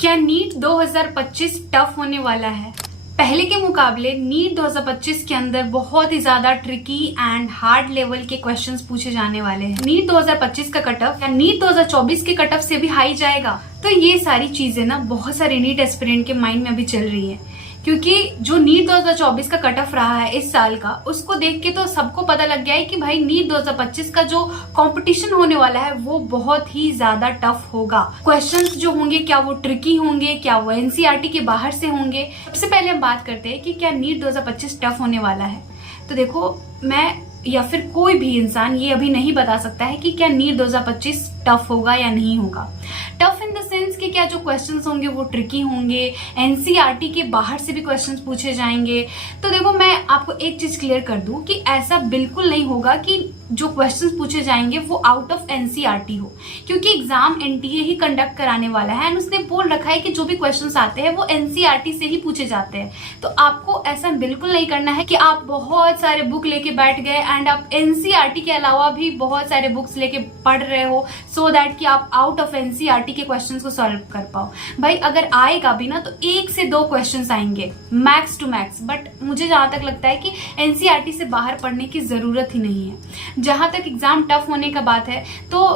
क्या NEET 2025 tough होने वाला है? पहले के मुकाबले नीट 2025 के अंदर बहुत ही ज्यादा ट्रिकी एंड हार्ड लेवल के क्वेश्चंस पूछे जाने वाले हैं। नीट 2025 का कट ऑफ या नीट 2024 के कट ऑफ से भी हाई जाएगा? तो ये सारी चीजें ना बहुत सारे नीट एस्पिरेंट के माइंड में अभी चल रही है, क्योंकि जो नीट 2024 का कट ऑफ रहा है इस साल का, उसको देख के तो सबको पता लग गया है कि भाई नीट 2025 का जो कंपटीशन होने वाला है वो बहुत ही ज्यादा टफ होगा। क्वेश्चंस जो होंगे क्या वो ट्रिकी होंगे, क्या वो एनसीईआरटी के बाहर से होंगे? सबसे पहले हम बात करते हैं कि क्या नीट 2025 टफ होने वाला है। तो देखो, मैं या फिर कोई भी इंसान ये अभी नहीं बता सकता है कि क्या नीट 2025 टफ होगा या नहीं होगा। टफ इन द सेंस कि क्या जो क्वेश्चंस होंगे वो ट्रिकी होंगे, एनसीईआरटी के बाहर से भी क्वेश्चंस पूछे जाएंगे। तो देखो, मैं आपको एक चीज क्लियर कर दूं कि ऐसा बिल्कुल नहीं होगा कि जो क्वेश्चंस पूछे जाएंगे वो आउट ऑफ एनसीईआरटी हो, क्योंकि एग्जाम एनटीए ही कंडक्ट कराने वाला है एंड उसने बोल रखा है कि जो भी क्वेश्चंस आते हैं वो एनसीईआरटी से ही पूछे जाते हैं। तो आपको ऐसा बिल्कुल नहीं करना है कि आप बहुत सारे बुक लेके बैठ गए एंड आप एनसीईआरटी के अलावा भी बहुत सारे बुक्स लेके पढ़ रहे हो सो दैट कि आप आउट ऑफ एनसीईआरटी के क्वेश्चंस को सॉल्व कर पाओ। भाई अगर आएगा भी ना तो 1 से 2 क्वेश्चंस आएंगे मैक्स टू मैक्स, बट मुझे जहां तक लगता है कि एनसीईआरटी से बाहर पढ़ने की जरूरत ही नहीं है। जहां तक एग्जाम टफ होने का बात है तो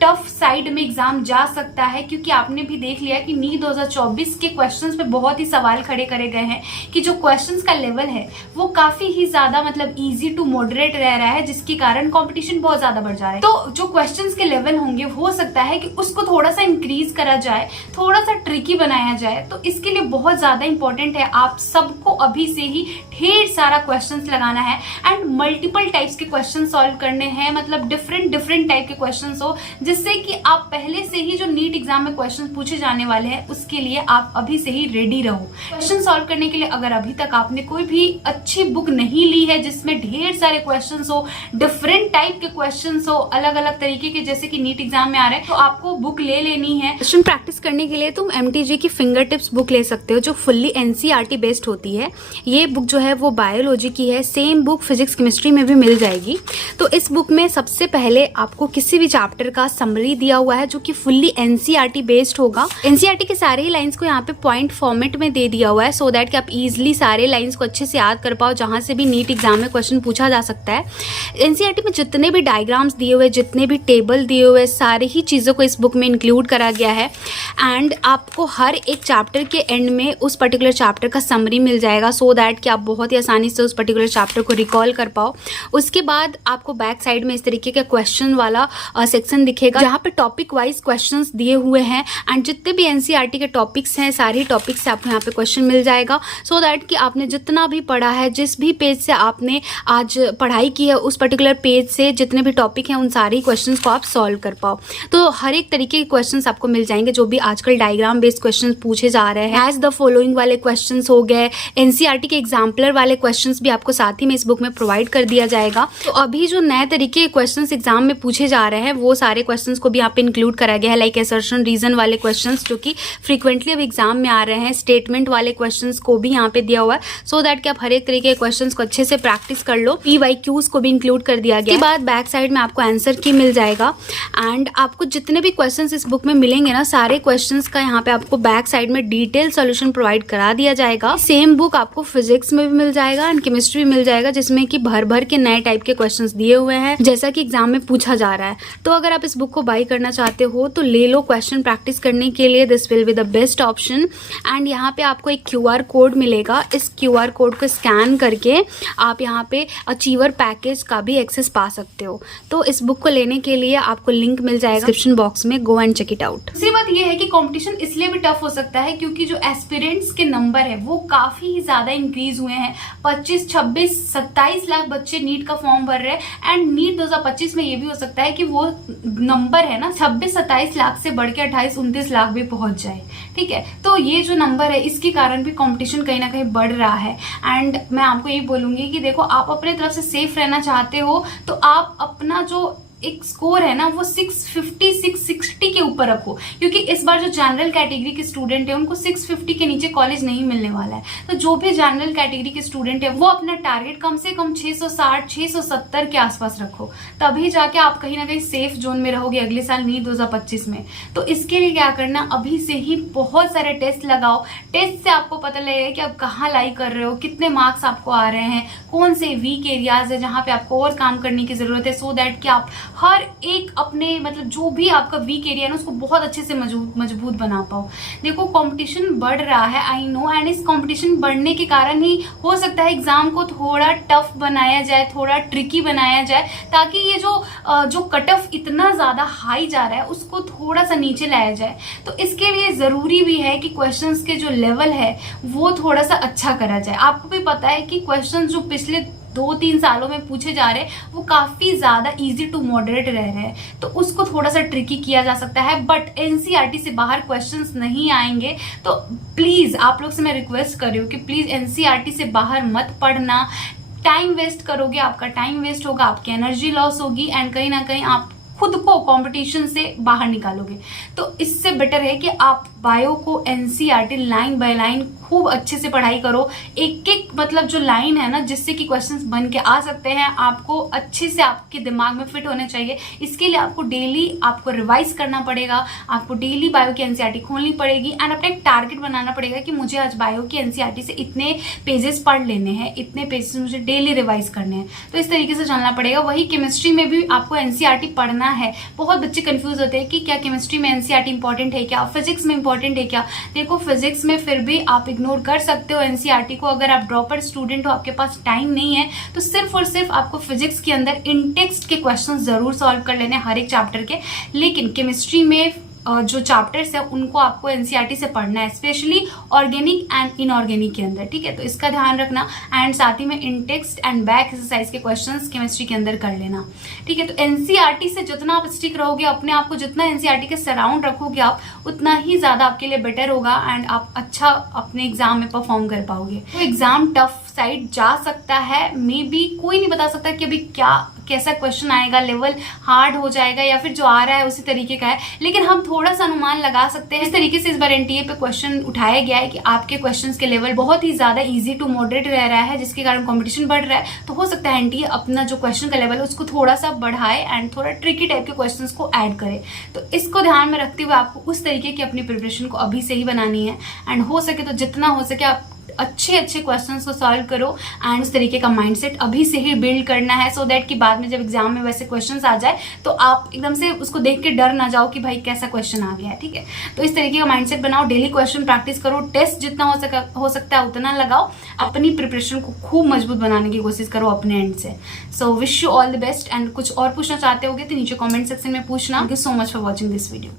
टफ साइड में एग्जाम जा सकता है, क्योंकि आपने भी देख लिया कि नीट 2024 के क्वेश्चंस पे बहुत ही सवाल खड़े करे गए हैं कि जो क्वेश्चंस का लेवल है वो काफी ही ज्यादा मतलब इजी टू मॉडरेट रह रहा है, जिसके कारण कंपटीशन बहुत ज्यादा बढ़ जा रहा है। तो जो क्वेश्चंस के लेवल होंगे हो सकता है कि उसको थोड़ा सा इंक्रीज करा जाए, थोड़ा सा ट्रिकी बनाया जाए। तो इसके लिए बहुत ज्यादा इंपॉर्टेंट है आप सबको अभी से ही ढेर सारा क्वेश्चंस लगाना है एंड मल्टीपल टाइप्स के क्वेश्चन सॉल्व करने हैं, मतलब डिफरेंट टाइप के क्वेश्चन हो, जिससे कि आप पहले से ही जो नीट एग्जाम में क्वेश्चन पूछे जाने वाले हैं उसके लिए आप अभी से ही रेडी रहो। क्वेश्चन सॉल्व करने के लिए अगर अभी तक आपने कोई भी अच्छी बुक नहीं ली है जिसमें ढेर सारे क्वेश्चंस हो, डिफरेंट टाइप के क्वेश्चंस हो, अलग अलग तरीके के, जैसे कि नीट एग्जाम में आ रहे हैं, तो आपको बुक ले लेनी है। क्वेश्चन प्रैक्टिस करने के लिए तुम एमटीजी की फिंगर टिप्स बुक ले सकते हो जो फुल्ली एनसीईआरटी बेस्ड होती है। ये बुक जो है वो बायोलॉजी की है, सेम बुक फिजिक्स केमिस्ट्री में भी मिल जाएगी। तो इस बुक में सबसे पहले आपको किसी भी चैप्टर का समरी दिया हुआ है जो कि फुल्ली एनसीईआरटी बेस्ड होगा। एनसीईआरटी के सारे ही लाइंस को यहाँ पे पॉइंट फॉर्मेट में दे दिया हुआ है सो दैट कि आप इजीली सारे लाइंस को अच्छे से याद कर पाओ, जहां से भी नीट एग्जाम में क्वेश्चन पूछा जा सकता है। एनसीईआरटी में जितने भी डायग्राम्स दिए हुए, जितने भी टेबल दिए हुए, सारी ही चीजों को इस बुक में इंक्लूड करा गया है एंड आपको हर एक चैप्टर के एंड में उस पर्टिकुलर चैप्टर का समरी मिल जाएगा सो दैट कि आप बहुत ही आसानी से उस पर्टिकुलर चैप्टर को रिकॉल कर पाओ। उसके बाद आपको बैक साइड में इस तरीके का क्वेश्चन वाला सेक्शन दिखेगा जहाँ पे टॉपिक वाइज क्वेश्चंस दिए हुए हैं एंड जितने भी एनसीईआरटी के टॉपिक्स हैं सारे टॉपिक्स से आपको यहाँ पे क्वेश्चन मिल जाएगा सो दैट कि आपने जितना भी पढ़ा है, जिस भी पेज से आपने आज पढ़ाई की है, उस पर्टिकुलर पेज से जितने भी टॉपिक हैं उन सारे क्वेश्चंस को आप सॉल्व कर पाओ। तो हर एक तरीके के क्वेश्चंस आपको मिल जाएंगे जो भी आजकल डायग्राम बेस्ड क्वेश्चन पूछे जा रहे हैं। एज द फॉलोइंग वाले क्वेश्चन हो गए, एनसीईआरटी के एग्जाम्पलर वाले क्वेश्चन भी आपको साथ ही में इस बुक में प्रोवाइड कर दिया जाएगा। तो अभी जो नए तरीके के क्वेश्चन एग्जाम में पूछे जा रहे हैं वो सारे क्वेश्चन को भी यहाँ पे इंक्लूड करा गया है, लाइक असर्शन रीजन वाले क्वेश्चंस जो कि फ्रीक्वेंटली अब एग्जाम में आ रहे हैं, स्टेटमेंट वाले क्वेश्चंस को भी यहाँ पे दिया हुआ है सो दैट कि आप हर एक तरीके के क्वेश्चंस को अच्छे से प्रैक्टिस कर लो। पीवाईक्यूज को भी इंक्लूड कर दिया गया। इसके बाद बैक साइड में आपको आंसर की मिल जाएगा एंड आपको जितने भी क्वेश्चंस इस बुक में मिलेंगे ना, सारे क्वेश्चंस का यहाँ पे आपको बैक साइड में डिटेल सोल्यूशन प्रोवाइड करा दिया जाएगा। सेम बुक आपको फिजिक्स में भी मिल जाएगा एंड केमिस्ट्री भी मिल जाएगा, जिसमें कि भर भर के नए टाइप के क्वेश्चंस दिए हुए हैं जैसा कि एग्जाम में पूछा जा रहा है। तो अगर आप इस बुक को बाई करना चाहते हो तो ले लो। क्वेश्चन प्रैक्टिस करने के लिए this will be the best option. And यहाँ पे आपको एक क्यूआर कोड मिलेगा, इस क्यूआर कोड को स्कैन करके आप यहाँ पे अचीवर पैकेज का भी एक्सेस पा सकते हो। तो इस बुक को लेने के लिए आपको लिंक मिल जाएगा डिस्क्रिप्शन बॉक्स में, go and check it out. दूसरी बात ये है कि कंपटीशन इसलिए भी टफ हो सकता है क्योंकि जो एस्पिरेंट्स के नंबर है वो काफी ही ज्यादा इंक्रीज हुए हैं। 25, 26, 27 लाख बच्चे नीट का फॉर्म भर रहे हैं एंड नीट 2025 में ये भी हो सकता है कि वो नंबर है ना 26-27 लाख से बढ़ के 28-29 लाख भी पहुंच जाए। ठीक है, तो ये जो नंबर है इसके कारण भी कंपटीशन कहीं ना कहीं बढ़ रहा है एंड मैं आपको ये बोलूंगी कि देखो, आप अपने तरफ से सेफ रहना चाहते हो तो आप अपना जो एक स्कोर है ना वो 650 660 के ऊपर रखो, क्योंकि इस बार जो जनरल कैटेगरी के स्टूडेंट है उनको 650 के नीचे कॉलेज नहीं मिलने वाला है। तो जो भी जनरल कैटेगरी के स्टूडेंट है वो अपना टारगेट कम से कम 660 670 के आसपास रखो, तभी जाके आप कहीं ना कहीं सेफ जोन में रहोगे अगले साल नीट 2025 में। तो इसके लिए क्या करना, अभी से ही बहुत सारे टेस्ट लगाओ। टेस्ट से आपको पता लगेगा कि आप कहाँ लाई कर रहे हो, कितने मार्क्स आपको आ रहे हैं, कौन से वीक एरियाज है जहां पे आपको और काम करने की जरूरत है, सो दैट कि आप हर एक अपने मतलब जो भी आपका वीक एरिया है ना उसको बहुत अच्छे से मजबूत बना पाओ। देखो कंपटीशन बढ़ रहा है, आई नो, एंड इस कंपटीशन बढ़ने के कारण ही हो सकता है एग्जाम को थोड़ा टफ बनाया जाए, थोड़ा ट्रिकी बनाया जाए, ताकि ये जो कट ऑफ इतना ज्यादा हाई जा रहा है उसको थोड़ा सा नीचे लाया जाए। तो इसके लिए जरूरी भी है कि क्वेश्चंस के जो लेवल है वो थोड़ा सा अच्छा करा जाए। आपको भी पता है कि क्वेश्चंस जो पिछले 2-3 सालों में पूछे जा रहे हैं वो काफी ज्यादा इजी टू मॉडरेट रह रहे हैं, तो उसको थोड़ा सा ट्रिकी किया जा सकता है। बट एनसीईआरटी से बाहर क्वेश्चंस नहीं आएंगे, तो प्लीज आप लोग से मैं रिक्वेस्ट कर रही हूँ कि प्लीज एनसीईआरटी से बाहर मत पढ़ना। टाइम वेस्ट करोगे, आपका टाइम वेस्ट होगा, आपकी एनर्जी लॉस होगी, एंड कहीं ना कहीं आप खुद को कंपटीशन से बाहर निकालोगे। तो इससे बेटर है कि आप बायो को एनसीईआरटी लाइन बाय लाइन खूब अच्छे से पढ़ाई करो। एक एक मतलब जो लाइन है ना जिससे कि क्वेश्चंस बन के आ सकते हैं, आपको अच्छे से आपके दिमाग में फिट होने चाहिए। इसके लिए आपको डेली आपको रिवाइज करना पड़ेगा, आपको डेली बायो की एनसीईआरटी खोलनी पड़ेगी, एंड अपना एक टारगेट बनाना पड़ेगा कि मुझे आज बायो की एनसीईआरटी से इतने पेजेस पढ़ लेने हैं, इतने पेजेस मुझे डेली रिवाइज करने हैं। तो इस तरीके से चलना पड़ेगा। वही केमिस्ट्री में भी आपको एनसीईआरटी पढ़ना है। बहुत बच्चे कंफ्यूज होते हैं कि क्या केमिस्ट्री में एनसीईआरटी इंपॉर्टेंट है क्या, फिजिक्स में इंपॉर्टेंट है क्या। देखो फिजिक्स में फिर भी आप इग्नोर कर सकते हो एनसीईआरटी को। अगर आप ड्रॉपर स्टूडेंट हो, आपके पास टाइम नहीं है, तो सिर्फ और सिर्फ आपको फिजिक्स के अंदर इन टेक्स्ट के क्वेश्चन जरूर सॉल्व कर लेने हर एक चैप्टर के। लेकिन केमिस्ट्री में जो चैप्टर्स है उनको आपको एनसीईआरटी से पढ़ना है, स्पेशली ऑर्गेनिक एंड इनऑर्गेनिक के अंदर, ठीक है। तो इसका ध्यान रखना, एंड साथ ही में इन टेक्स्ट एंड बैक एक्सरसाइज के क्वेश्चंस केमिस्ट्री के अंदर कर लेना, ठीक है। तो एनसीईआरटी से जितना आप स्टिक रहोगे, अपने आप को जितना एनसीईआरटी के सराउंड रखोगे आप, उतना ही ज्यादा आपके लिए बेटर होगा, एंड आप अच्छा अपने एग्जाम में परफॉर्म कर पाओगे। तो एग्जाम टफ साइड जा सकता है, मे बी कोई नहीं बता सकता कि अभी कैसा क्वेश्चन आएगा, लेवल हार्ड हो जाएगा या फिर जो आ रहा है उसी तरीके का है, लेकिन हम थोड़ा सा अनुमान लगा सकते हैं। इस तरीके से इस बार एनटीए पे क्वेश्चन उठाया गया है कि आपके क्वेश्चंस के लेवल बहुत ही ज्यादा इजी टू मॉडरेट रह रहा है, जिसके कारण कंपटीशन बढ़ रहा है। तो हो सकता है एनटीए अपना जो क्वेश्चन का लेवल है उसको थोड़ा सा बढ़ाए एंड थोड़ा ट्रिकी टाइप के क्वेश्चंस को ऐड करे। तो इसको ध्यान में रखते हुए आपको उस तरीके की अपनी प्रिपरेशन को अभी से ही बनानी है, एंड हो सके तो जितना हो सके आप अच्छे क्वेश्चंस को सॉल्व करो, एंड उस तरीके का माइंडसेट अभी से ही बिल्ड करना है, सो दैट कि बाद में जब एग्जाम में वैसे क्वेश्चंस आ जाए तो आप एकदम से उसको देख के डर ना जाओ कि भाई कैसा क्वेश्चन आ गया है, ठीक है। तो इस तरीके का माइंडसेट बनाओ, डेली क्वेश्चन प्रैक्टिस करो, टेस्ट जितना हो सकता है उतना लगाओ, अपनी प्रिपरेशन को खूब मजबूत बनाने की कोशिश करो अपने एंड से। So wish you all the best, and कुछ और पूछना चाहते होगे तो नीचे कॉमेंट सेक्शन में पूछना। Thank you so much for watching this video.